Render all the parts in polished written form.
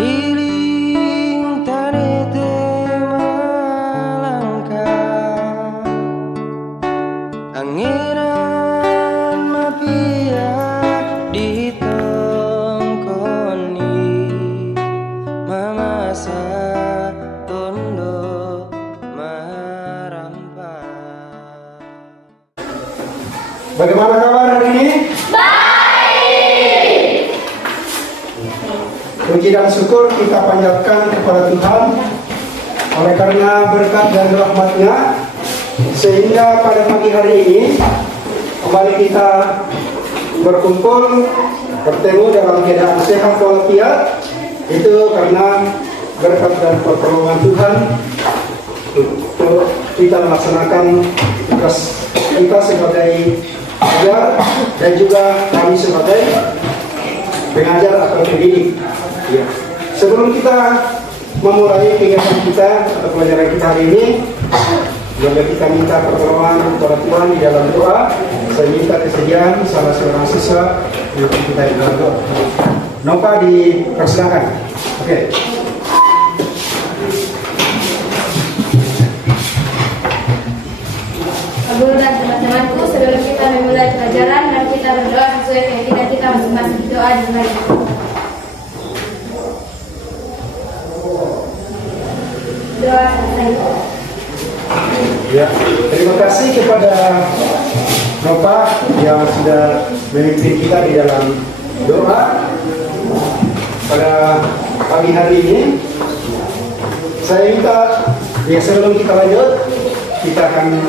keliling tanete malangkah angiran mapia di tongkoni mamasa tondo marampa. Bagaimana kabar hari ini? Puji dan syukur kita panjatkan kepada Tuhan oleh karena berkat dan rahmat-Nya sehingga pada pagi hari ini kembali kita berkumpul bertemu dalam keadaan sehat walafiat. Itu karena berkat dan pertolongan Tuhan untuk kita melaksanakan tugas kita sebagai ajar dan juga kami sebagai pengajar atau pendidik. Ya. Sebelum kita memulai kegiatan kita atau pelajaran kita hari ini, semoga kita minta pertolongan kepada Tuhan di dalam doa. Saya minta kesediaan salah seorang siswa untuk kita di dalam doa. Nova dipersilakan. Oke. Ibu dan teman-temanku, sebelum kita memulai pelajaran, mari kita berdoa sesuai keyakinan kita masing-masing. Doa dimulai. Doa selesai. Ya, terima kasih kepada Nova yang sudah memimpin kita di dalam doa pada pagi hari ini. Saya minta, ya sebelum kita lanjut, kita akan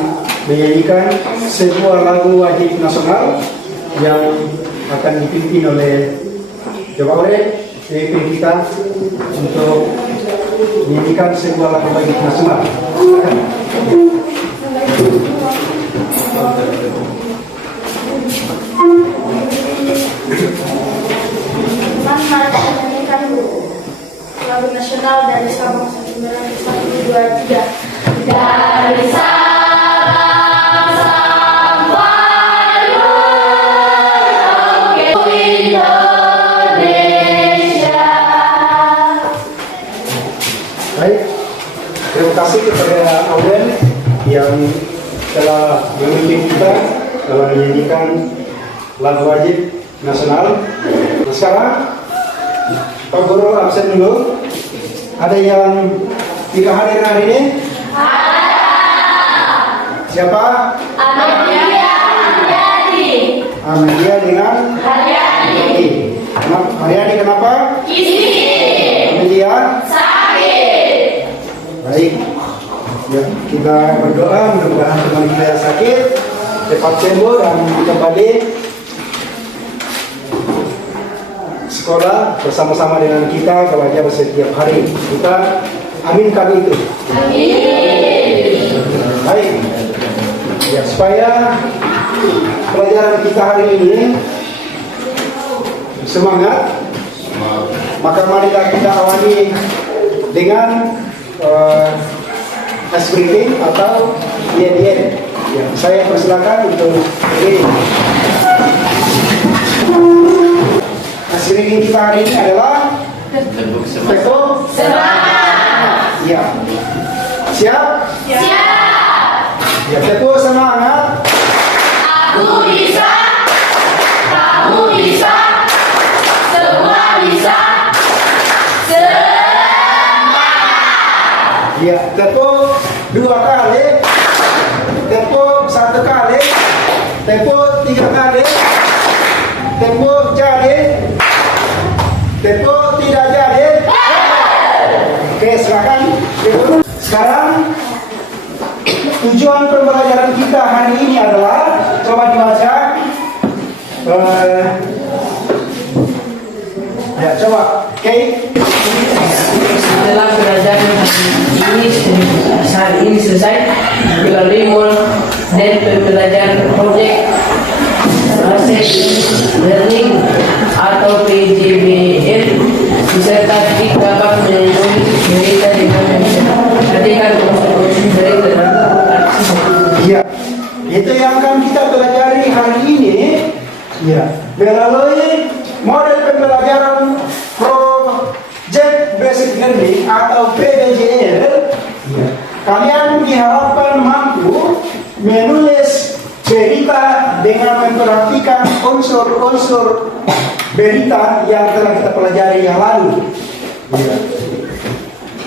menyanyikan sebuah lagu wajib nasional yang akan dipimpin oleh Jawa Ore, pemimpin kita untuk menyanyikan sebuah lagu wajib nasional. Mari kita nyanyikan lagu nasional dari Sabang sampai Merauke 1, 2, 3. Dari Sabang sampai Merauke Indonesia. Baik, terima kasih kepada Awen yang telah memimpin kita dalam menyanyikan lagu wajib nasional. Nah, sekarang Pak Guru absen dulu. Ada yang tidak hadir hari ini? Ada. Siapa? Amelia Haryadi. Amelia dengan Haryadi. Haryadi kenapa? Isi. Amelia? Sakit. Baik. Ya, kita berdoa mudah-mudahan teman kita yang sakit cepat sembuh dan kembali sekolah bersama-sama dengan kita belajar setiap hari. Kita aminkan itu. Amin. Baik. Ya, supaya pelajaran kita hari ini semangat, maka marilah kita awali dengan ice breathing atau yen. Ya, saya persilakan untuk ini. Ice breathing kita hari ini adalah tepuk semangat. Ya. Siap? Siap. Ya, tepuk semangat. Aku bisa. Kamu bisa. Semua bisa. Ya, tepuk 2 kali, tepuk 1 kali, tepuk 3 kali, tepuk jadi, tepuk tidak jadi. Oke, silakan. Sekarang tujuan pembelajaran kita hari ini adalah, coba dibaca. Ya, coba. Oke. Setelah pelajaran ini saat ini selesai, dilalui dan pembelajaran proyek proses learning atau PJBL beserta titik dapat menulis berita dengan menjadikan konstruksi berita. Iya, itu yang akan kita pelajari hari ini. Ya, melalui model pembelajaran project Learning atau PBJL, kalian diharapkan mampu menulis berita dengan memperhatikan unsur-unsur berita yang telah kita pelajari yang lalu.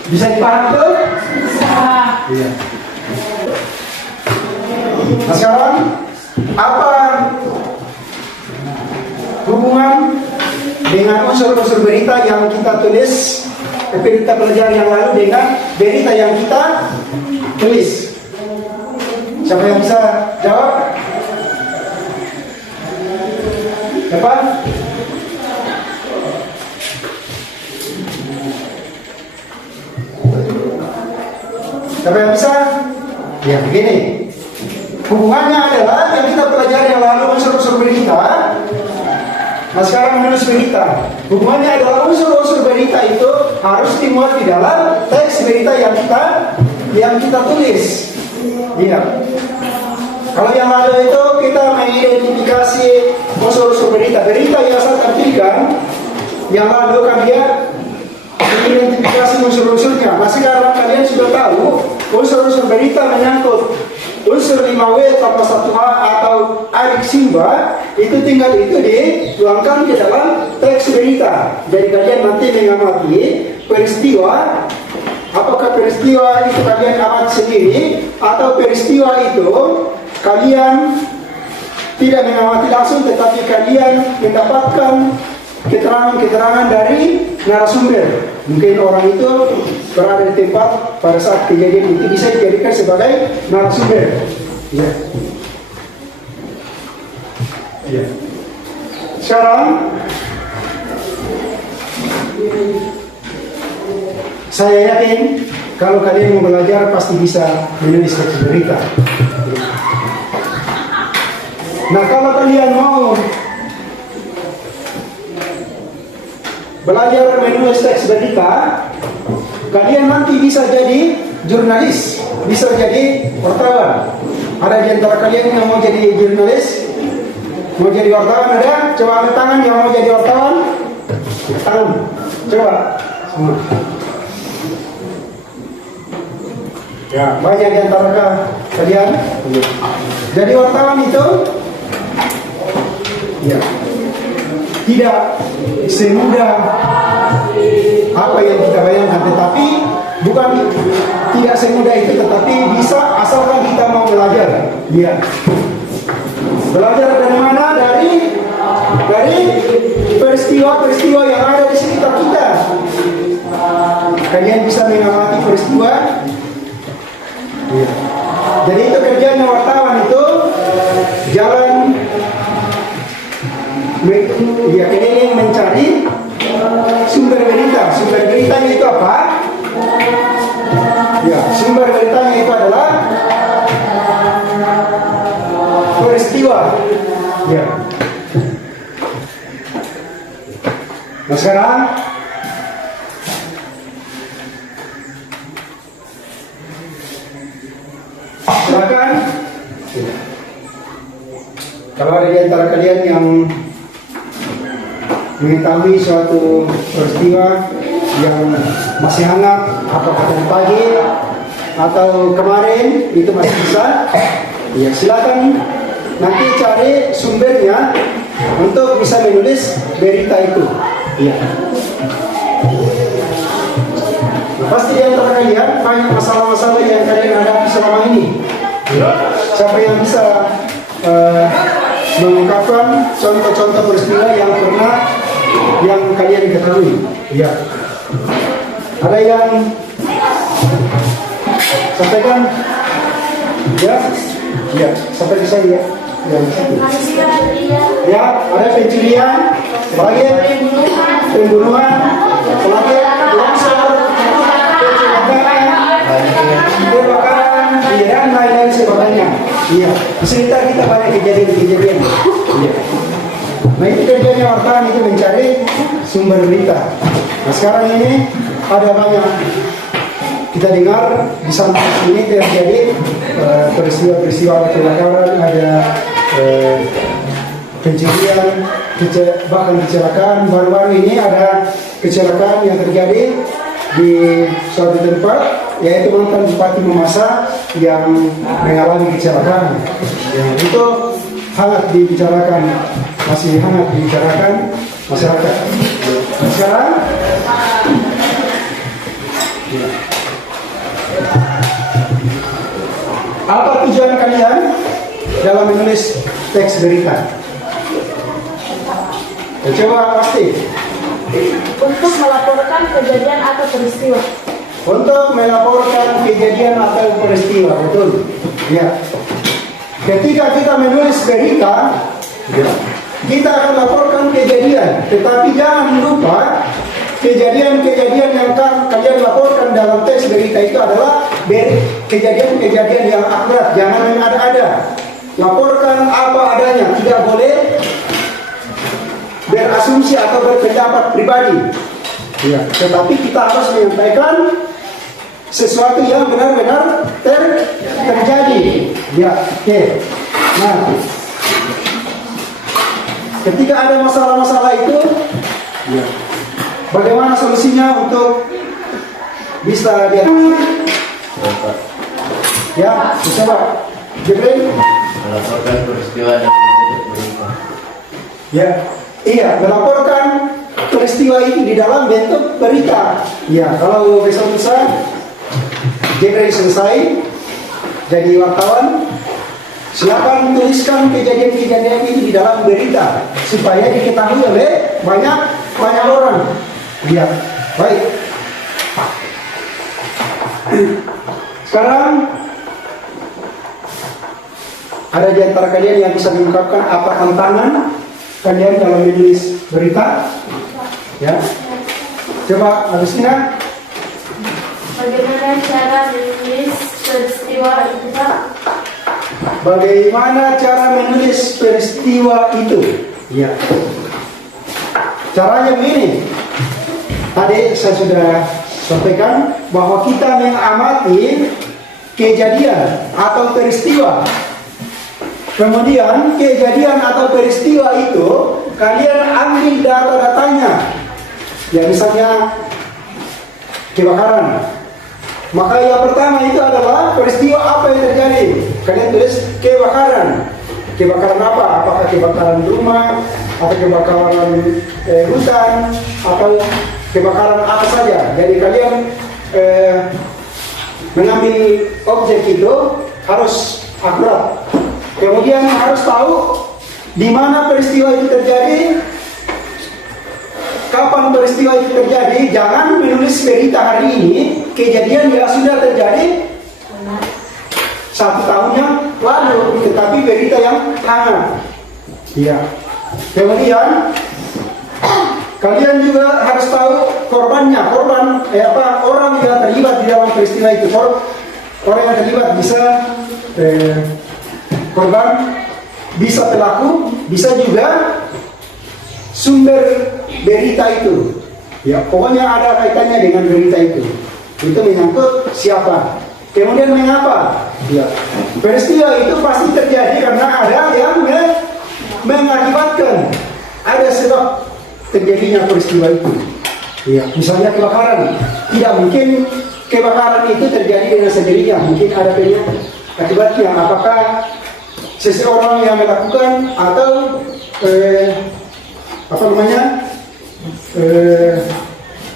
Bisa dipahami tuh? Iya. Nah sekarang apa hubungan dengan unsur-unsur berita yang kita tulis, berita pelajari yang lalu dengan berita yang kita tulis? Siapa yang bisa jawab? Siapa? Siapa yang bisa? Ya begini. Hubungannya adalah yang kita pelajari yang lalu unsur-unsur berita. Nah sekarang menulis berita. Hubungannya adalah unsur-unsur berita itu harus dimuat di dalam teks berita yang kita tulis. Iya. Kalau yang lalu itu kita mengidentifikasi unsur-unsur berita. Berita yang saya tampilkan yang lalu kalian mengidentifikasi unsur-unsurnya. Nah sekarang kalian sudah tahu unsur-unsur berita menyangkut unsur 5W tambah 1A atau Arik Simba, itu tinggal itu dituangkan ke dalam teks berita. Jadi kalian nanti mengamati peristiwa, apakah peristiwa itu kalian amati sendiri atau peristiwa itu kalian tidak mengamati langsung, tetapi kalian mendapatkan keterangan-keterangan dari narasumber. Mungkin orang itu berada di tempat pada saat kejadian itu, bisa dijadikan sebagai narasumber. Ya. Ya. Sekarang saya yakin kalau kalian mau belajar pasti bisa menulis teks berita. Nah kalau kalian mau belajar menulis teks berita, kalian nanti bisa jadi jurnalis, bisa jadi wartawan. Ada di antara kalian yang mau jadi jurnalis, mau jadi wartawan? Ada? Coba angkat tangan yang mau jadi wartawan. Tangan, coba. Semua. Ya, banyak di antara kalian. Jadi wartawan itu, ya, tidak semudah apa yang kita bayangkan, tetapi bukan tidak semudah itu, tetapi bisa asalkan kita mau belajar. Ya. Belajar dari mana? Dari peristiwa-peristiwa yang ada di sekitar kita. Kalian bisa mengamati peristiwa. Ya. Jadi itu kerjanya wartawan itu, jalan dia keliling mencari sumber berita. Sumber beritanya itu apa? Ya, sumber beritanya itu adalah peristiwa. Ya. Nah sekarang silakan. Kalau ada di antara kalian yang mengetahui suatu peristiwa yang masih hangat, apakah tadi pagi atau kemarin, itu masih bisa, ya silakan nanti cari sumbernya untuk bisa menulis berita itu. Ya. Nah, pasti di antara kalian banyak masalah-masalah yang kalian hadapi selama ini. Ya. Siapa yang bisa mengungkapkan contoh-contoh peristiwa yang kalian ketahui? Ya. Ada yang sampaikan? Ya, ya, sampai ke saya. Ya, ya, ada pencurian, bagian pembunuhan, longsor, kebakaran, dan lain-lain sebagainya. Iya, di sekitar kita banyak kejadian-kejadian. Iya. Nah itu kerjanya wartawan itu mencari sumber berita. Nah sekarang ini ada banyak kita dengar di samping ini terjadi peristiwa-peristiwa kecelakaan, ada pencurian, bahkan kecelakaan. Baru-baru ini ada kecelakaan yang terjadi di suatu tempat, yaitu mantan Bupati Mamasa yang mengalami kecelakaan. Yang itu hangat dibicarakan, masih hangat dibicarakan masyarakat. Sekarang apa tujuan kalian dalam menulis teks berita? Coba pasti. Untuk melaporkan kejadian atau peristiwa. Untuk melaporkan kejadian atau peristiwa, betul. Ya. Ketika kita menulis berita, kita akan laporkan kejadian, tetapi jangan lupa kejadian-kejadian yang kalian laporkan dalam teks berita itu adalah kejadian-kejadian yang akurat, jangan mengada-ada. Laporkan apa adanya, tidak boleh berasumsi atau berpendapat pribadi. Ya, tetapi kita harus menyampaikan sesuatu yang benar-benar terjadi. Ya, oke. Nah, ketika ada masalah-masalah itu, ya, bagaimana solusinya untuk bisa diatasi? Ya, bisa Pak. Jibril? Melaporkan peristiwa dan berita. Ya, iya, melaporkan peristiwa itu di dalam bentuk berita. Ya, kalau besok lusa Jibril selesai jadi wartawan, silakan tuliskan kejadian-kejadian itu di dalam berita supaya diketahui oleh banyak orang. Ya, baik. Sekarang ada di antara kalian yang bisa mengungkapkan apa tantangan kalian dalam menulis berita? Ya, coba Agustina. Bagaimana cara menulis peristiwa itu, Pak? Bagaimana cara menulis peristiwa itu? Ya, caranya begini. Tadi saya sudah sampaikan bahwa kita mengamati kejadian atau peristiwa. Kemudian kejadian atau peristiwa itu kalian ambil data-datanya. Ya, misalnya kebakaran. Maka yang pertama itu adalah peristiwa apa yang terjadi. Kalian tulis kebakaran. Kebakaran apa? Apakah kebakaran rumah, atau kebakaran hutan, atau kebakaran apa saja. Jadi kalian mengambil objek itu harus akurat. Kemudian harus tahu di mana peristiwa itu terjadi, kapan peristiwa itu terjadi. Jangan menulis berita hari ini kejadian yang sudah terjadi 1 tahun yang lalu, tetapi berita yang hangat. Ya. Kemudian kalian juga harus tahu korbannya, orang yang terlibat di dalam peristiwa itu. Orang yang terlibat bisa korban, bisa pelaku, bisa juga sumber berita itu. Ya, pokoknya ada kaitannya dengan berita itu. Itu menyangkut siapa. Kemudian mengapa? Ya. Peristiwa itu pasti terjadi karena ada yang mengakibatkan, ada sebab terjadinya peristiwa itu. Ya, misalnya kebakaran. Tidak mungkin kebakaran itu terjadi dengan sendirinya. Mungkin ada penyebab akibatnya. Apakah seseorang yang melakukan atau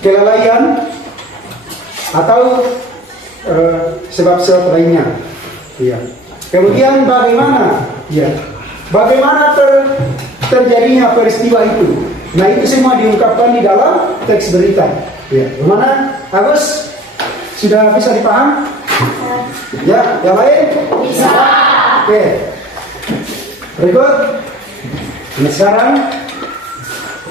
kelalaian atau sebab-sebab lainnya. Ya. Kemudian bagaimana? Ya. Bagaimana terjadinya peristiwa itu? Nah, itu semua diungkapkan di dalam teks berita. Ya. Bagaimana? Agus, sudah bisa dipaham? Ya, yang lain? Bisa. Oke. Berikut. Nah, sekarang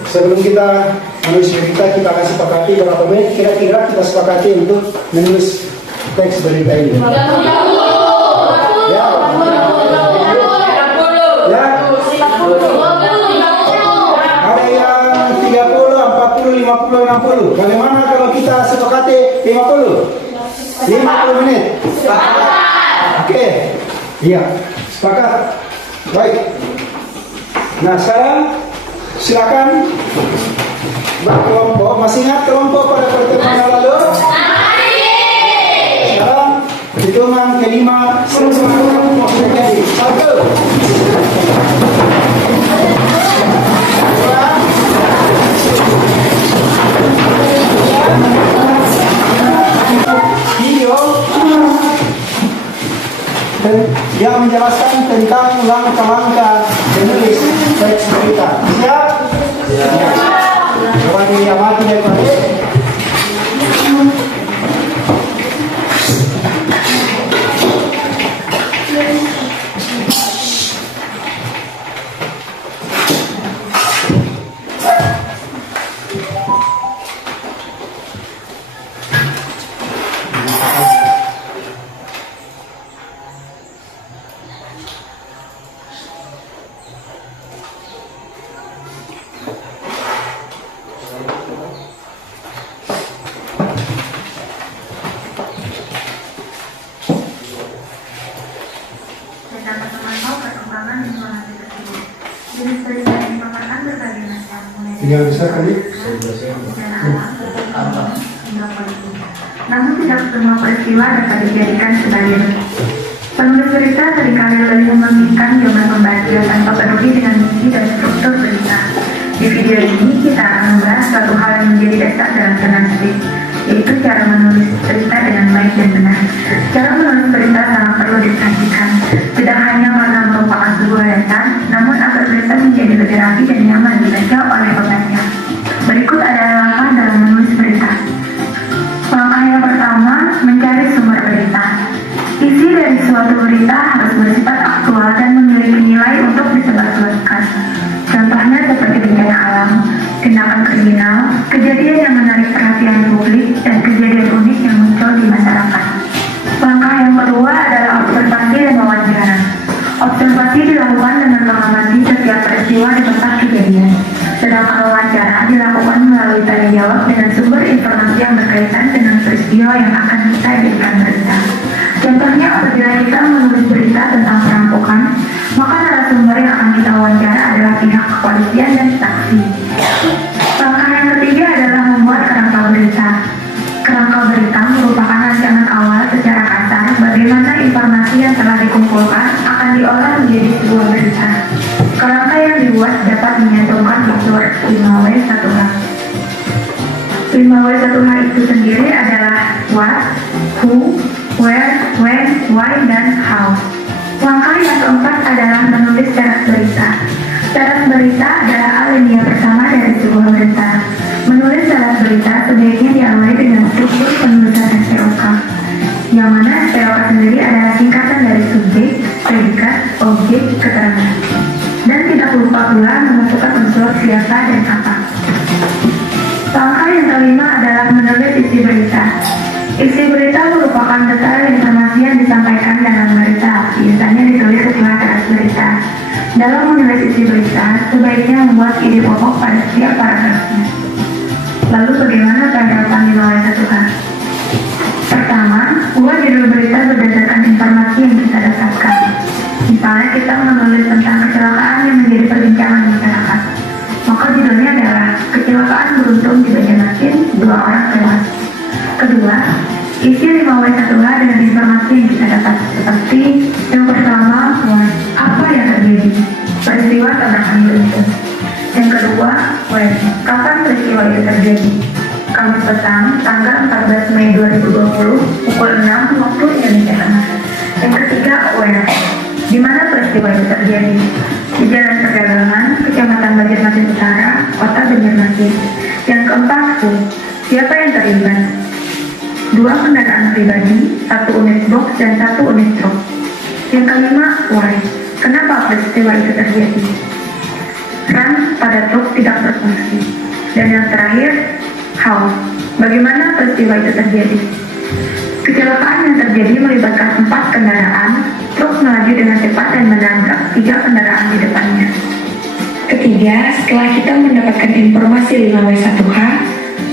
sebelum kita menulis berita, kita akan sepakati berapa menit kira-kira kita sepakati untuk menulis teks berita ini. Ya. Ya. Ada yang 30, 40, 50, 60. Bagaimana kalau kita sepakati 50? 50 menit. Oke. Iya, sepakat. Baik. Nah, sekarang silakan berkelompok. Masih ingat kelompok pada pertemuan yang lalu? yang menjelaskan tentang langkah-langkah menulis teks berita. Siap? Siap. Coba diamati baik-baik. Dapat memantau perkembangan informasi tersebut. Jenis berita yang dipaparkan berbagai macam, mulai dari Tinggal bisa kali. bencana alam, hingga politik. Namun tidak semua peristiwa dapat dijadikan sebagai bukti. Penulis berita seringkali lebih mementingkan jumlah pembaca tanpa peduli dengan misi dan struktur berita. Di video ini kita akan membahas suatu hal yang menjadi dasar dalam jurnalistik, yaitu cara menulis berita dengan baik dan benar. Cara menulis berita sangat perlu diperhatikan, tidak hanya karena merupakan sebuah dasar, namun agar berita menjadi lebih rapi dan nyaman dibaca oleh pembaca. Berikut adalah langkah dalam menulis berita. Langkah yang pertama, mencari sumber berita. Isi dari suatu berita harus bersifat aktual dan memiliki nilai untuk disebarluaskan. Contohnya seperti bencana alam, tindakan kriminal, kejadian yang menarik perhatian publik, dan kejadian unik yang muncul di masyarakat. Langkah yang kedua adalah observasi dan wawancara. Observasi dilakukan dengan mengamati setiap peristiwa di tempat kejadian, sedangkan wawancara dilakukan melalui tanya jawab dengan sumber informasi yang berkaitan dengan peristiwa yang akan kita jadikan berita. Contohnya, apabila kita menulis berita tentang perampokan, maka narasumber yang akan kita wawancara adalah pihak kepolisian dan saksi. Langkah yang ketiga adalah membuat kerangka berita. Kerangka berita merupakan rancangan awal secara kasar bagaimana informasi yang telah dikumpulkan akan diolah menjadi sebuah berita. Kerangka yang dibuat dapat menyantumkan unsur 5W1H. 5W1H itu sendiri adalah what, who, where, when, why, dan how. Langkah yang keempat adalah menulis syarat berita. Syarat berita adalah alinea pertama dari sebuah berita. Menulis syarat berita sebaiknya diawali dengan struktur penulisan SPOK, yang mana SPOK sendiri adalah singkatan dari subjek, predikat, objek, keterangan. Dan tidak lupa pula memasukkan unsur siapa dan apa. Langkah yang kelima adalah menulis isi berita. Isi berita merupakan detail informasi yang disampaikan dalam berita, biasanya ditulis setelah teks berita. Dalam menulis isi berita, sebaiknya membuat ide pokok pada setiap paragrafnya. Lalu bagaimana penerapan 5W1H? Pertama, buat judul berita berdasarkan informasi yang kita dapatkan. Misalnya kita menulis tentang kecelakaan yang menjadi perbincangan masyarakat, maka judulnya adalah kecelakaan beruntun di Banjarmasin, 2 orang tewas. Kedua, isi 5W1H dengan informasi yang kita dapat seperti yang pertama, apa yang terjadi, peristiwa tabrakan beruntun. Yang kedua, when, kapan peristiwa itu terjadi, Kamis petang, tanggal 14 Mei 2020, pukul 6 waktu Indonesia Tengah. Yang ketiga, where, di mana peristiwa itu terjadi, di Jalan Perdagangan, Kecamatan Banjarmasin Utara, Kota Banjarmasin. Yang keempat, who, siapa yang terlibat, 2 kendaraan pribadi, 1 unit box, dan 1 unit truk. Yang kelima, why, kenapa peristiwa itu terjadi, rem pada truk tidak berfungsi. Dan yang terakhir, how, bagaimana peristiwa itu terjadi. Kecelakaan yang terjadi melibatkan 4 kendaraan, truk melaju dengan cepat dan menabrak 3 kendaraan di depannya. Ketiga, setelah kita mendapatkan informasi 5W1H,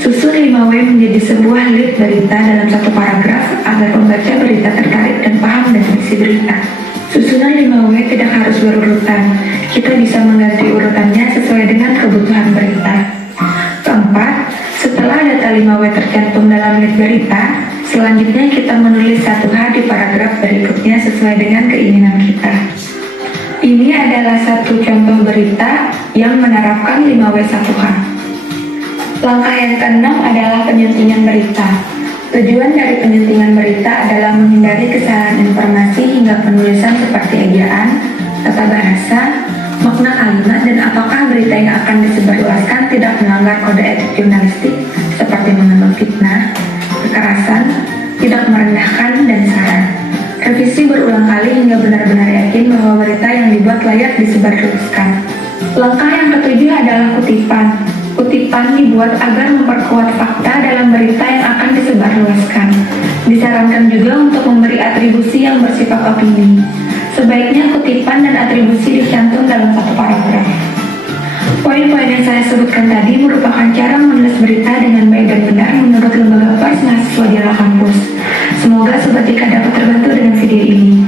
susun 5W menjadi sebuah lead berita dalam satu paragraf agar pembaca berita tertarik dan paham dengan isi berita. Susunan 5W tidak harus berurutan, kita bisa mengganti urutannya sesuai dengan kebutuhan berita. Keempat, setelah data 5W tercantum dalam lead berita, selanjutnya kita menulis 1H di paragraf berikutnya sesuai dengan keinginan kita. Ini adalah satu contoh berita yang menerapkan 5W1H. Langkah yang keenam adalah penyuntingan berita. Tujuan dari penyuntingan berita adalah menghindari dari kesalahan informasi hingga penulisan seperti ejaan, tata bahasa, makna kalimat, dan apakah berita yang akan disebarluaskan tidak melanggar kode etik jurnalistik seperti mengandung fitnah, kekerasan, tidak merendahkan, dan sara. Revisi berulang kali hingga benar-benar yakin bahwa berita yang dibuat layak disebarluaskan. Langkah yang ketujuh adalah kutipan. Kutipan dibuat agar memperkuat fakta dalam berita yang akan disebarluaskan. Disarankan juga untuk memberi atribusi yang bersifat opini. Sebaiknya kutipan dan atribusi dicantum dalam satu paragraf. Poin-poin yang saya sebutkan tadi merupakan cara menulis berita dengan baik dan benar menurut lembaga pers mahasiswa di kampus. Semoga Sobat Dika dapat terbantu dengan video ini.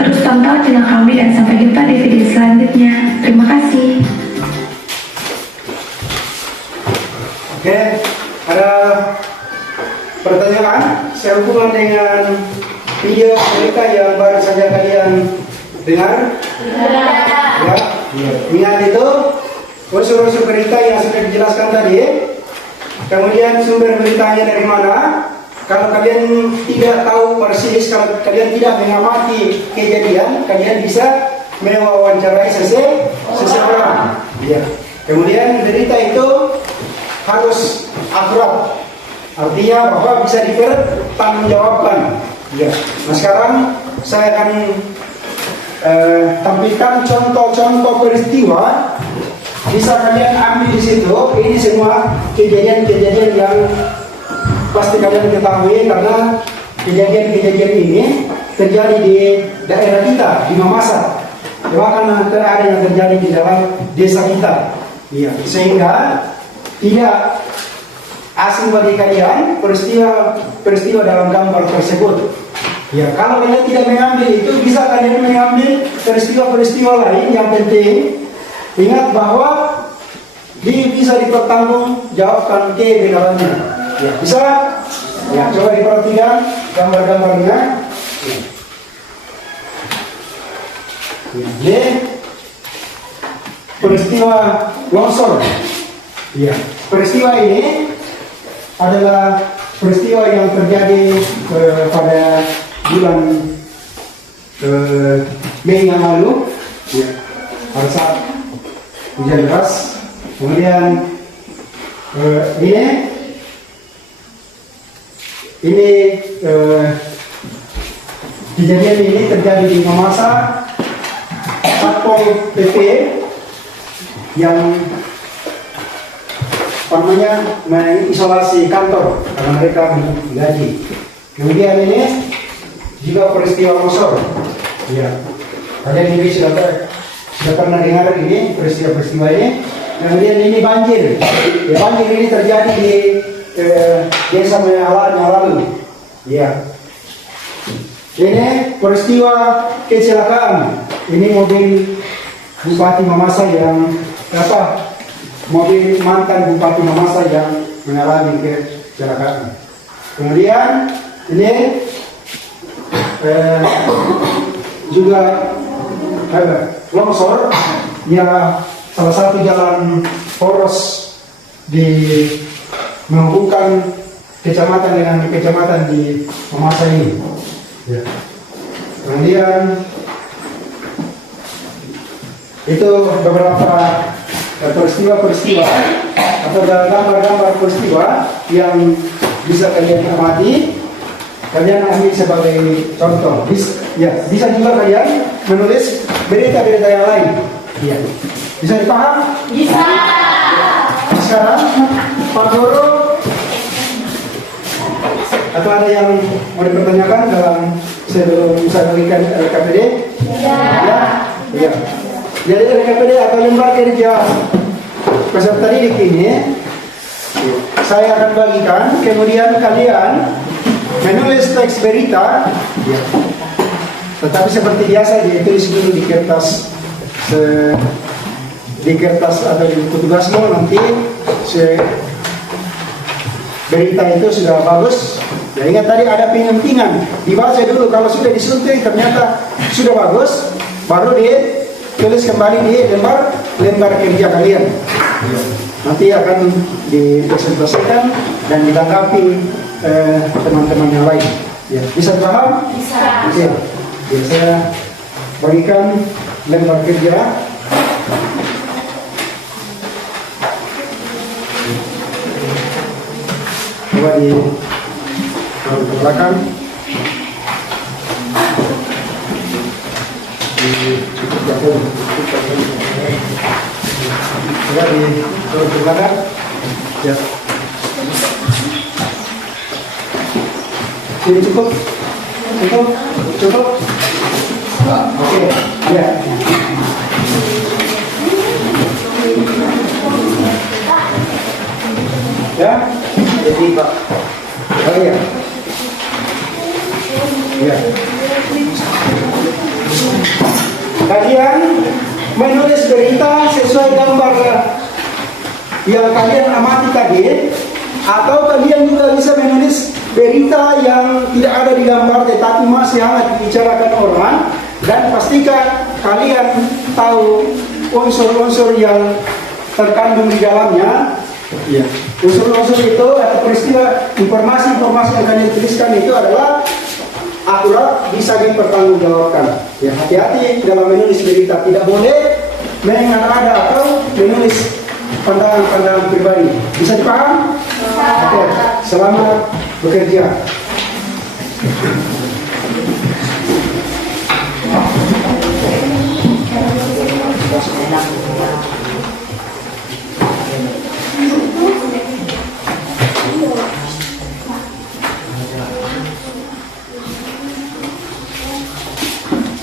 Terus tonton channel kami dan sampai jumpa di video selanjutnya. Terima kasih. Oke, ada pertanyaan sehubungan dengan video berita yang baru saja kalian dengar? Ya, ingat itu unsur-unsur berita yang sudah dijelaskan tadi. Kemudian sumber beritanya dari mana? Kalau kalian tidak tahu persis, kalau kalian tidak mengamati kejadian, kalian bisa mewawancarai seseorang. Ya. Kemudian berita itu harus akurat, artinya bahwa bisa dipertanggungjawabkan. Ya. Nah sekarang saya akan tampilkan contoh-contoh peristiwa. Bisa kalian ambil di situ. Ini semua kejadian-kejadian yang pasti kalian ketahui karena kejadian-kejadian ini terjadi di daerah kita di Mamasa. Bahkan ada yang terjadi di dalam desa kita. Ya. Sehingga tidak asing bagi kalian peristiwa dalam gambar tersebut. Ya, kalau kalian tidak mengambil itu, bisa kalian mengambil peristiwa-peristiwa lain. Yang penting ingat bahwa bisa dipertanggungjawabkan kebenarannya. Ya, bisa? Ya, coba diperhatikan gambar-gambarnya. Ya, peristiwa longsor. Ya, peristiwa ini adalah peristiwa yang terjadi pada bulan Mei yang lalu. Ya, pada saat hujan deras. Kemudian ini kejadian ini terjadi di Mamasa. Satpol PP yang mengisolasi kantor karena mereka digaji. Kemudian ini juga peristiwa longsor. Ya, kalian ini sudah pernah dengar ini peristiwa ini. Kemudian ini banjir. Ya, banjir ini terjadi di desa Meyalan yang lalu. Ya. Ini peristiwa kecelakaan. Ini mobil Bupati Mamasa yang mobil mantan Bupati Mamasa yang mengalami kecelakaan. Kemudian ini juga longsor, ya, salah satu jalan poros menghubungkan kecamatan dengan kecamatan di Mamasa ini. Ya. Kemudian itu beberapa peristiwa-peristiwa atau gambar-gambar peristiwa yang bisa kalian amati, kalian ambil sebagai contoh. Bisa juga kalian menulis berita-berita yang lain. Ya. Bisa dipaham? Bisa. Sekarang Pak Guru, atau ada yang mau dipertanyakan dalam sebelum saya berikan LKPD? Ya. Jadi LKPD atau lembar kerja peserta didik ini saya akan bagikan, kemudian kalian menulis teks berita, ya. Tetapi seperti biasa ditulis dulu di kertas atau di buku tugasmu. Nanti berita itu sudah bagus. Ya, ingat tadi ada penyampingan, dibaca dulu. Kalau sudah disunting ternyata sudah bagus, baru ditulis kembali di lembar kerja kalian. Nanti akan dipresentasikan dan ditanggapi teman-teman yang lain. Ya, bisa paham? Bisa. Oke. Ya, saya bagikan lembar kerja. Coba di belakang. Cukup jauh. Coba di belakang. Ya. Ini cukup. Oke, ya. Ya, jadi Pak. Oh iya. Ya. Kalian menulis berita sesuai gambar yang kalian amati tadi, atau kalian juga bisa menulis berita yang tidak ada di gambar tetapi masih hangat dibicarakan orang, dan pastikan kalian tahu unsur-unsur yang terkandung di dalamnya. Ya, unsur-unsur itu atau peristiwa, informasi-informasi yang kalian tuliskan itu adalah akurat, bisa dipertanggungjawabkan. Ya, hati-hati dalam menulis berita, tidak boleh mengada-ada atau menulis pandangan-pandangan pribadi. Bisa dipaham? Oke, selamat bekerja.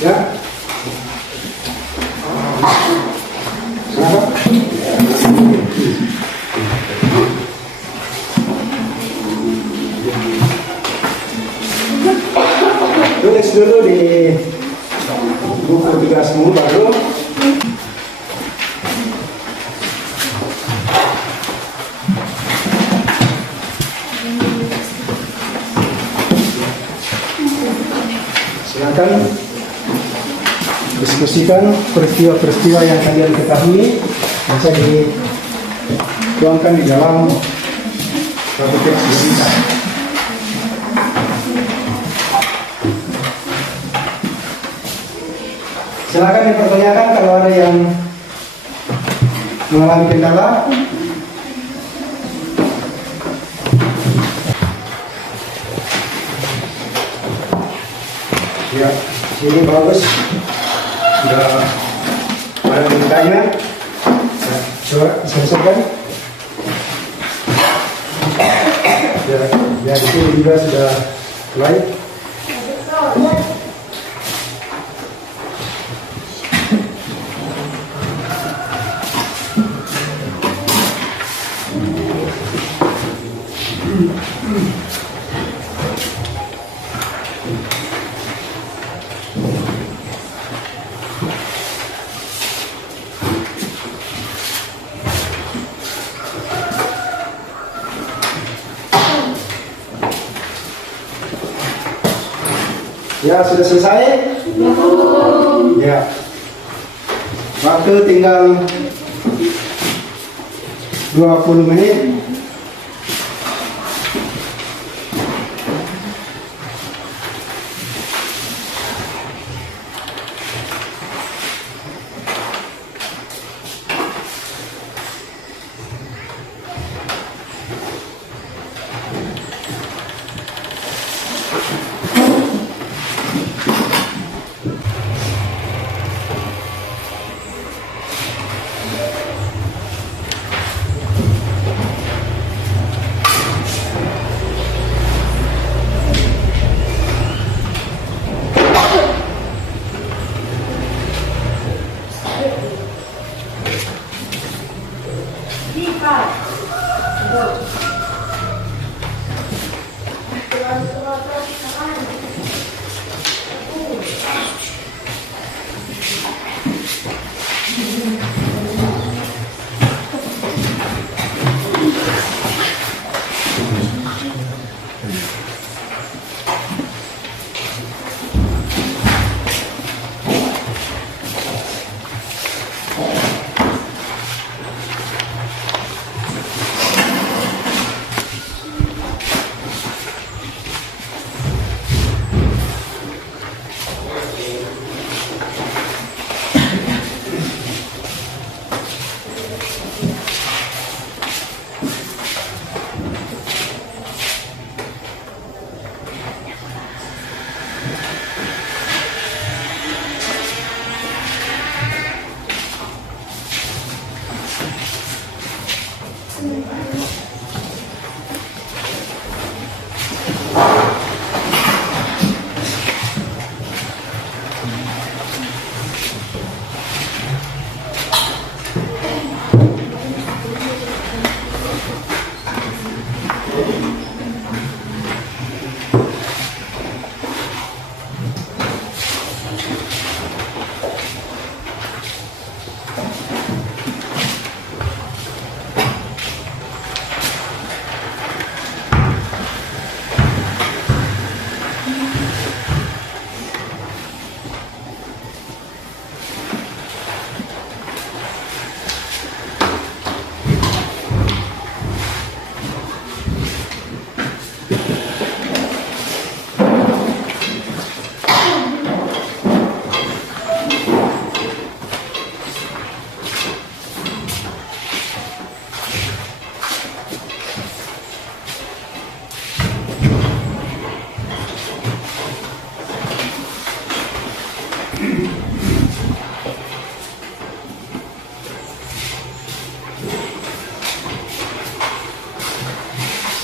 Ya. Selamat. Tulis dulu di buku tugasmu baru. Silakan diskusikan peristiwa-peristiwa yang kalian ketahui, bisa dituangkan di dalam satu teks berita. Silakan dipertanyakan kalau ada yang mengalami kendala. Ya, sini bagus. Sudah ada beritanya. Ya, coba diselesaikan. Ya, di sini juga sudah mulai. Ya, sudah selesai? Ya. Waktu tinggal 20 menit.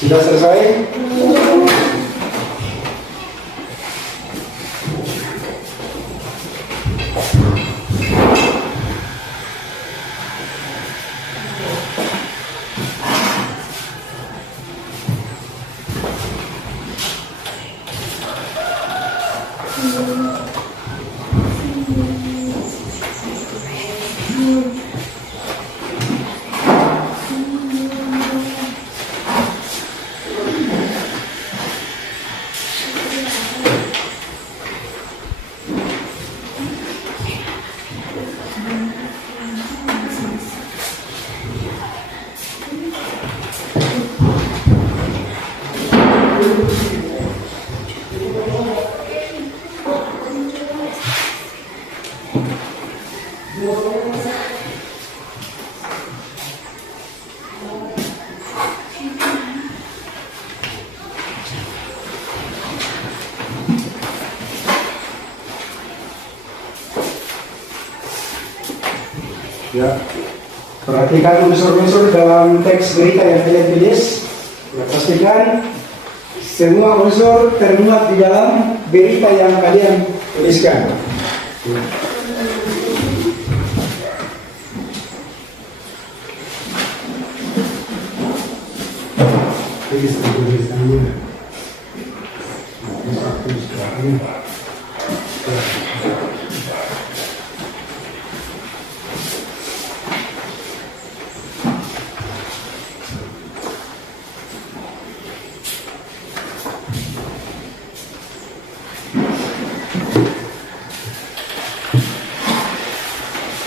Sudah selesai? Ya, perhatikan unsur-unsur dalam teks berita yang kalian tulis. Ya, pastikan semua unsur termuat di dalam berita yang kalian tuliskan.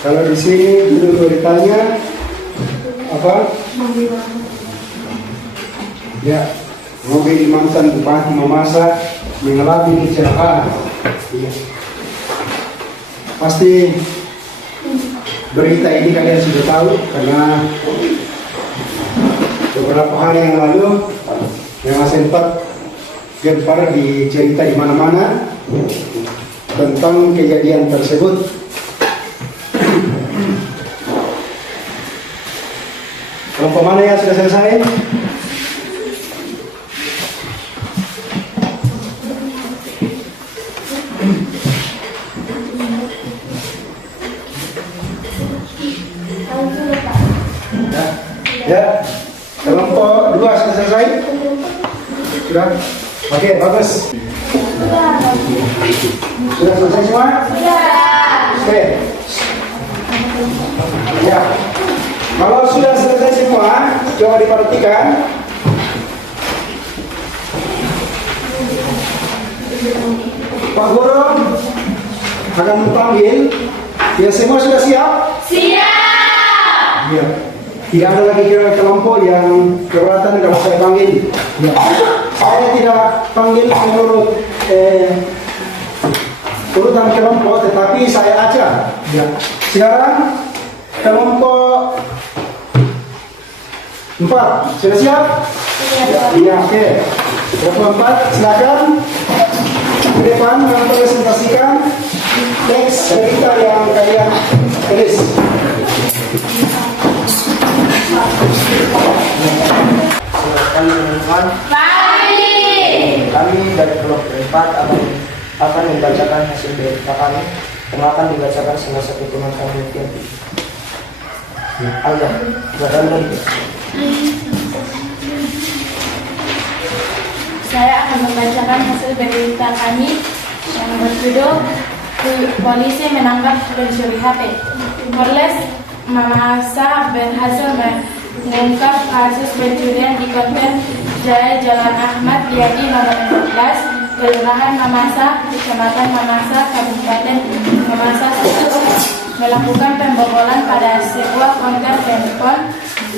Kalau di sini dulu beritanya apa? Ya, mobil mantan bupati Mamasa mengalami kecelakaan. Ya. Pasti berita ini kalian sudah tahu karena beberapa hari yang lalu memang sempat gempar dicerita di mana-mana tentang kejadian tersebut. Kelompok mana yang sudah selesai? Ya, kelompok 2 sudah selesai? Sudah? Oke, bagus. Sudah selesai semua? Oke. Ya. Kalau sudah selesai semua, coba diperhatikan. Pak Guru akan memanggil. Ya, semua sudah siap? Siap. Ya. Tidak ada lagi kelompok yang keberatan kalau saya panggil. Ya. Saya tidak panggil menurut urutan kelompok, tetapi saya acak. Ya. Sekarang kelompok 4 sudah siap? Iya, oke. Kelompok 4 silakan ke depan mempresentasikan teks berita yang kalian tulis. Silakan teman-teman. akan membacakan hasil berita kami yang akan dibacakan salah satu teman kami mungkin. Alga, badan lagi. Saya akan membacakan hasil berita kami yang berjudul Polisi menangkap pencuri HP. Polres Mamasa berhasil mengungkap kasus pencurian di Komplek Jaya Jalan Ahmad Riyadi nomor 14, Kelurahan Mamasa, Kecamatan Mamasa, Kabupaten Mamasa melakukan pembobolan pada sebuah konter handphone.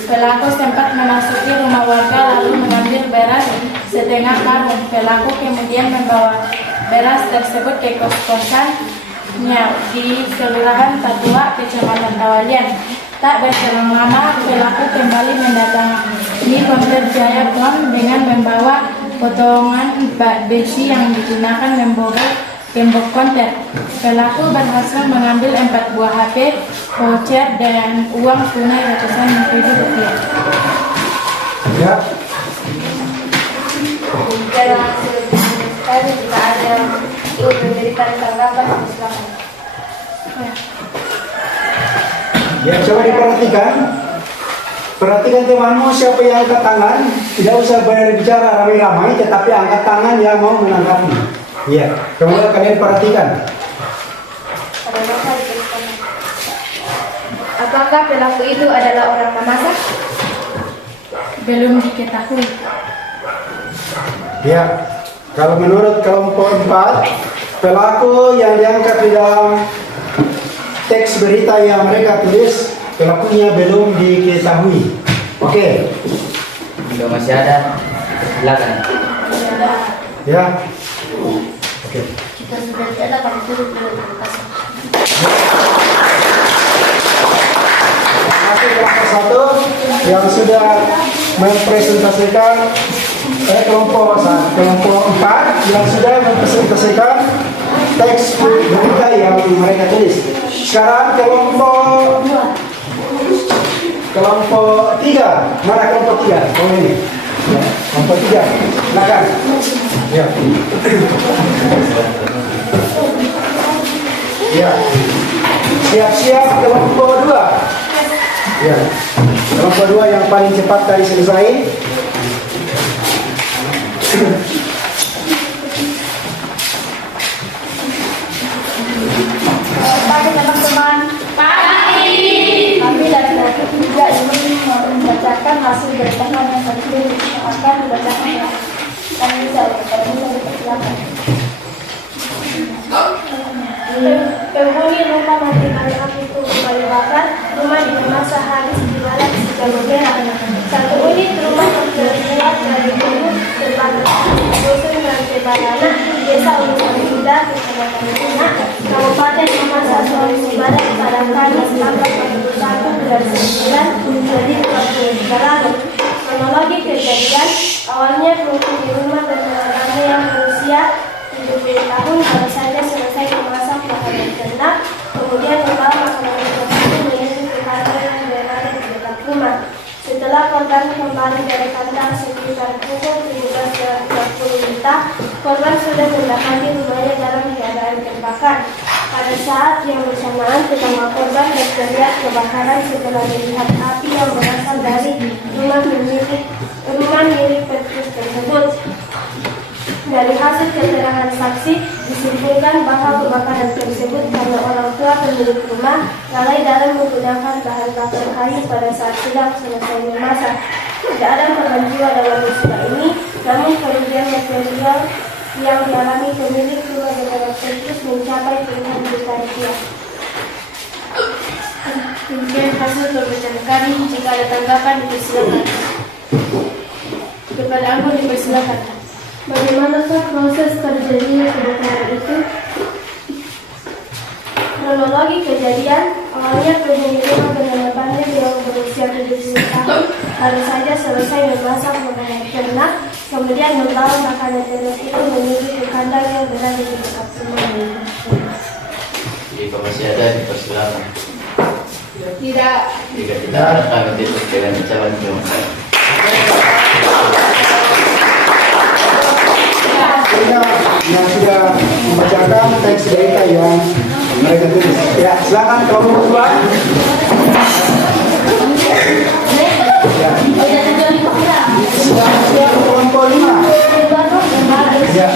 Pelaku sempat memasuki rumah warga lalu mengambil beras setengah karung. Pelaku kemudian membawa beras tersebut ke kos-kosannya di Kelurahan Tatua, Kecamatan Tawalian. Tak berselang lama, pelaku kembali mendatangi Komplek Jaya Pom dengan membawa potongan besi yang digunakan membobol tembok konter. Pelaku berhasil mengambil 4 buah HP, voucher, dan uang tunai ratusan ribu rupiah. Ya. Dalam hasil tadi jika ada yang memberikan tanggapan, silakan. Ya, coba diperhatikan. Perhatikan temanmu, siapa yang angkat tangan. Tidak usah berbicara ramai-ramai, tetapi angkat tangan yang mau menanggapi. Iya, kemudian kalian perhatikan. Apakah pelaku itu adalah orang Mamasa? Belum diketahui. Ya, kalau menurut kelompok 4, pelaku yang diangkat di dalam teks berita yang mereka tulis, pelakunya belum diketahui. Oke. Jika masih ada, silakan. Ya. Oke. Jika sudah tidak kami turut berkomunikasi. Masuk kelompok 1 yang sudah mempresentasikan kelompok 4 yang sudah mempresentasikan teks berita yang mereka tulis. Sekarang kelompok 3. Mana kelompok 3? Oh ini. Ya, kelompok 3. Silakan. Ya. Ya. Siap-siap kelompok 2. Ya. Kelompok 2 yang paling cepat tadi selesai. Pagi teman-teman. Pagi. Kami dari kelompok 3 ingin membacakan hasil berita yang tertulis yang akan dibacakan. Kami bisa dipersilakan. Penghuni rumah mati pada api itu kembali bakar. Rumah di masa hari di barat Chicago merah. Satu unit rumah terbuat dari bulu terbakar. Dusun Banana, Desa Ulusan Muda, Kecamatan Luna, Kabupaten Mamasa, Sulawesi Barat pada Kamis tanggal 21 bulan 9 jadi 20 lalu. Kronologi kejadian awalnya penghuni rumah bertetangganya yang berusia 70 tahun baru saja selesai memasak makanan ternak, kemudian membawa makanan tersebut menuju ke kandang yang berada di dekat rumah. Setelah korban kembali dari kandang sekitar pukul 17.30 WITA, korban sudah mendapati rumahnya dalam keadaan terbakar. Pada saat yang bersamaan, tetangga korban berteriak kebakaran setelah melihat api yang berasal dari rumah milik petugas tersebut. Dari hasil keterangan saksi, disimpulkan bahwa kebakaran tersebut karena orang tua pemilik rumah lalai dalam menggunakan bahan bakar kayu pada saat sedang selesai memasak. Tidak ada korban jiwa dalam musibah ini, namun kerugian material yang dialami pemilik rumah dengan tersebut mencapai puluhan juta rupiah. Demikian hasil pembacaan kami. Jika ada tanggapan, dipersilakan. Kepada Anggun dipersilakan. Bagaimanakah proses terjadinya kebakaran itu? Kronologi kejadian awalnya penghuni rumah dengan temannya yang berusia 70 tahun baru saja selesai memasak makanan ternak, kemudian membawa makanan ternak itu menuju ke kandang yang berada di dekat rumah. Jika masih ada, dipersilakan. Tidak. Jika tidak ada, kami tutup dengan ucapan terima kasih. Yang membacakan teks berita yang mereka tulis. Ya, silakan kelompok 2. Ya. Siap-siap kelompok 5. Ya.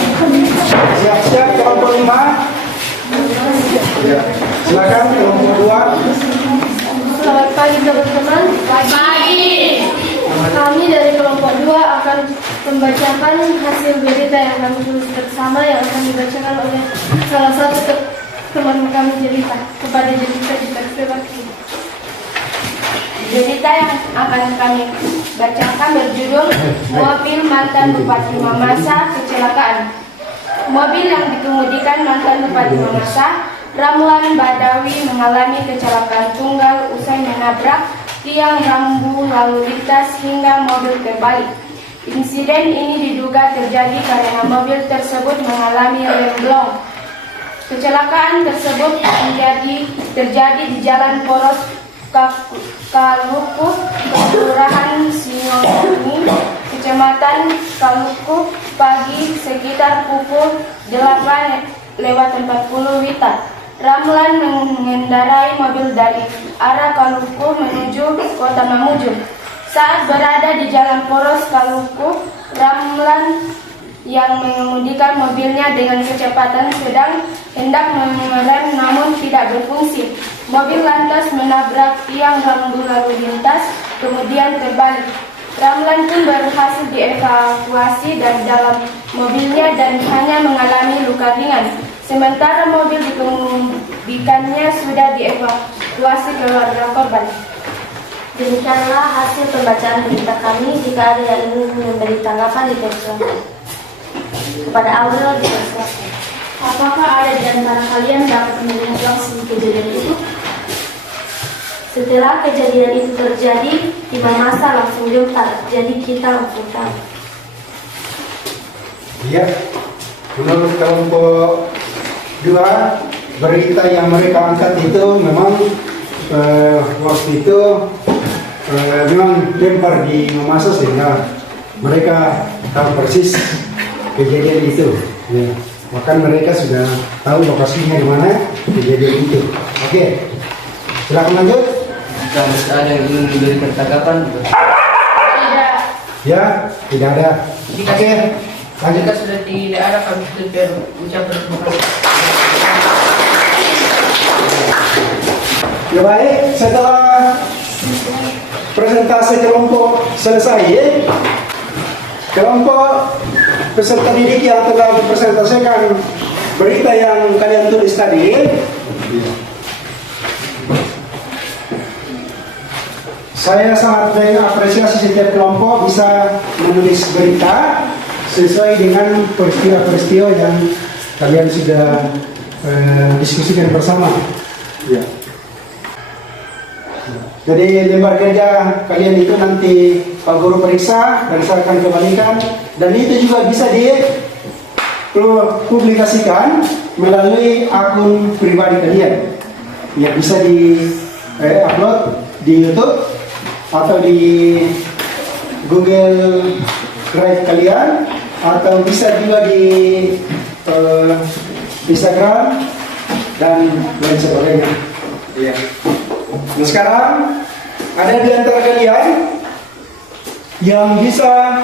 Siap-siap kelompok 5. Ya. Silakan kelompok 2. Selamat pagi teman-teman. Pagi. Kami dari kelompok 2 akan membacakan hasil berita yang kami tulis bersama yang akan dibacakan oleh salah satu teman kami Jelita kepada Jelita di perspektif. Berita yang akan kami bacakan berjudul Mobil Mantan Bupati Mamasa Kecelakaan. Mobil yang dikemudikan mantan Bupati Mamasa, Ramlan Badawi, mengalami kecelakaan tunggal usai menabrak tiang rambu lalu lintas hingga mobil terbalik. Insiden ini diduga terjadi karena mobil tersebut mengalami remblong. Kecelakaan tersebut terjadi di Jalan Poros Kaluku, Kelurahan Singosari, Kecamatan Kaluku, pagi sekitar pukul 8:40 WITA. Ramlan mengendarai mobil dari arah Kaluku menuju Kota Mamuju. Saat berada di Jalan Poros Kaluku, Ramlan yang mengemudikan mobilnya dengan kecepatan sedang hendak mengerem namun tidak berfungsi. Mobil lantas menabrak tiang rambu lalu lintas, kemudian terbalik. Ramlan pun berhasil dievakuasi dari dalam mobilnya dan hanya mengalami luka ringan. Sementara mobil dikemudikannya sudah dievakuasi keluarga korban. Demikianlah hasil pembacaan berita kami. Jika ada yang ingin memberi tanggapan dipersilakan. Kepada Aurel dipersilakan. Apakah ada di antara kalian dapat melihat langsung kejadian itu? Setelah kejadian itu terjadi, di Mamasa langsung gentar. Jadi kita langsung tahu. Ya, menurut kelompok 2, berita yang mereka angkat itu memang waktu itu memang lempar di Mamasa sehingga mereka tahu persis kejadian itu. Ya. Bahkan mereka sudah tahu lokasinya di mana kejadian itu. Oke, silakan lanjut. Jika masih ada yang ingin memberikan tanggapan, Tidak. Ya, tidak ada. Oke, lanjut. Jika sudah tidak ada, kami sudah ucapkan terima kasih. Ya baik, setelah presentasi kelompok selesai, kelompok peserta didik yang telah mempresentasikan berita yang kalian tulis tadi, saya sangat mengapresiasi setiap kelompok bisa menulis berita sesuai dengan peristiwa-peristiwa yang kalian sudah diskusikan bersama. Ya. Jadi lembar kerja kalian itu nanti Pak Guru periksa dan saya akan kembalikan, dan itu juga bisa dipublikasikan melalui akun pribadi kalian. Ya, bisa di upload di YouTube atau di Google Drive kalian, atau bisa juga di Instagram dan lain sebagainya. Ya. Nah, sekarang ada di antara kalian yang bisa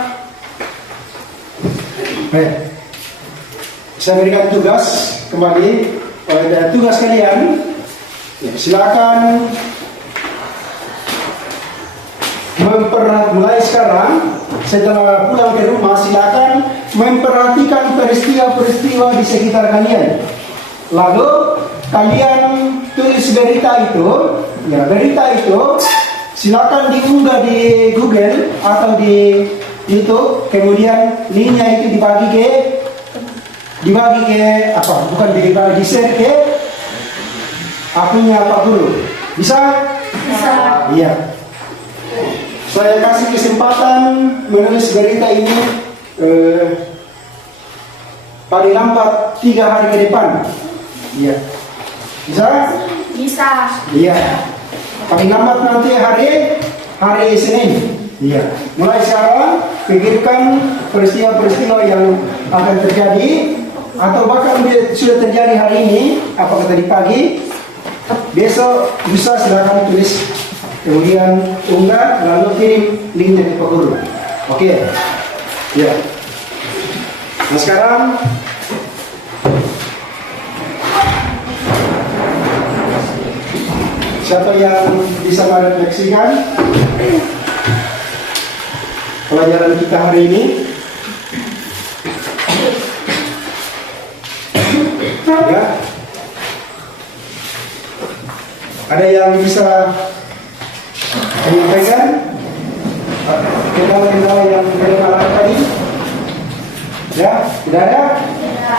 saya berikan tugas kembali. Pada tugas kalian, ya, silakan mulai sekarang setelah pulang ke rumah, silakan memperhatikan peristiwa-peristiwa di sekitar kalian. Lalu kalian tulis berita itu, ya berita itu silakan diunggah di Google atau di YouTube, kemudian linknya itu dibagi ke apa? Bukan dibagi, di-share ke akunnya Pak Guru. Bisa? Bisa. Iya. Saya kasih kesempatan menulis berita ini paling lambat 3 hari ke depan. Iya. Bisa? Bisa. Iya. Paling lambat nanti hari Senin. Iya. Mulai sekarang pikirkan peristiwa-peristiwa yang akan terjadi atau bahkan sudah terjadi hari ini, apakah tadi pagi, besok bisa silakan tulis, kemudian unggah, lalu kirim linknya ke Pak Guru. Oke, ya. Nah sekarang siapa yang bisa merefleksikan pelajaran kita hari ini? Ya. Ada yang bisa menyampaikan kendala-kendala yang kita alami tadi? Ya, tidak ada?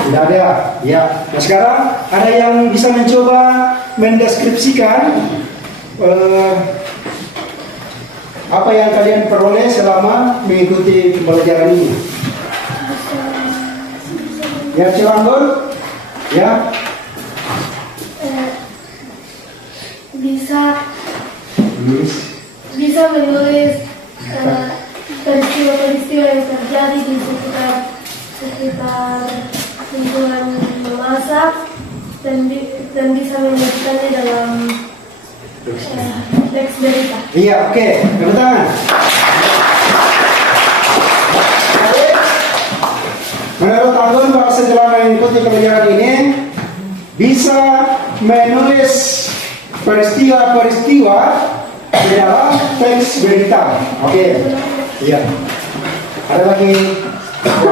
Tidak ada. Ya. Nah sekarang ada yang bisa mencoba mendeskripsikan apa yang kalian peroleh selama mengikuti pembelajaran ini? Ya, Cilanggur? Ya. Bisa menulis peristiwa-peristiwa yang terjadi di sekitar lingkungan memasak dan bisa menyajikannya dalam teks berita. Iya, oke. Tepuk tangan. Menurut Anggun, bahwa setelah mengikuti pelajaran ini bisa menulis peristiwa-peristiwa di dalam teks berita. Oke. Iya. Ada lagi yang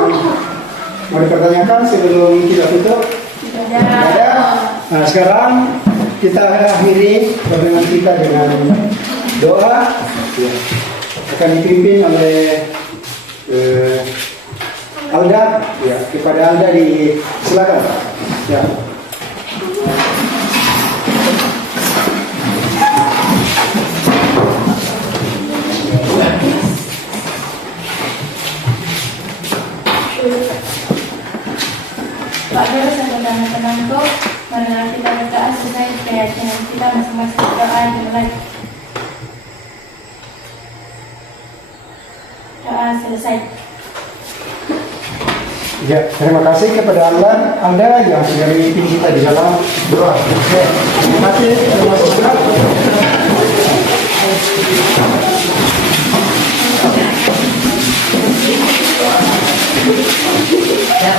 mau dipertanyakan sebelum kita tutup? Tidak ada. Nah, sekarang kita akhiri pertemuan kita dengan doa. Ya. Akan dipimpin oleh Alda. Ya, kepada Alda silakan. Ya. Pak Guru sampai teman-temanku, marilah kita berdoa sesuai keyakinan kita masing-masing. Doa dimulai. Doa selesai. Ya, terima kasih kepada Anda yang sudah memimpin kita di dalam doa. Ya, terima kasih. Terima kasih. Ya,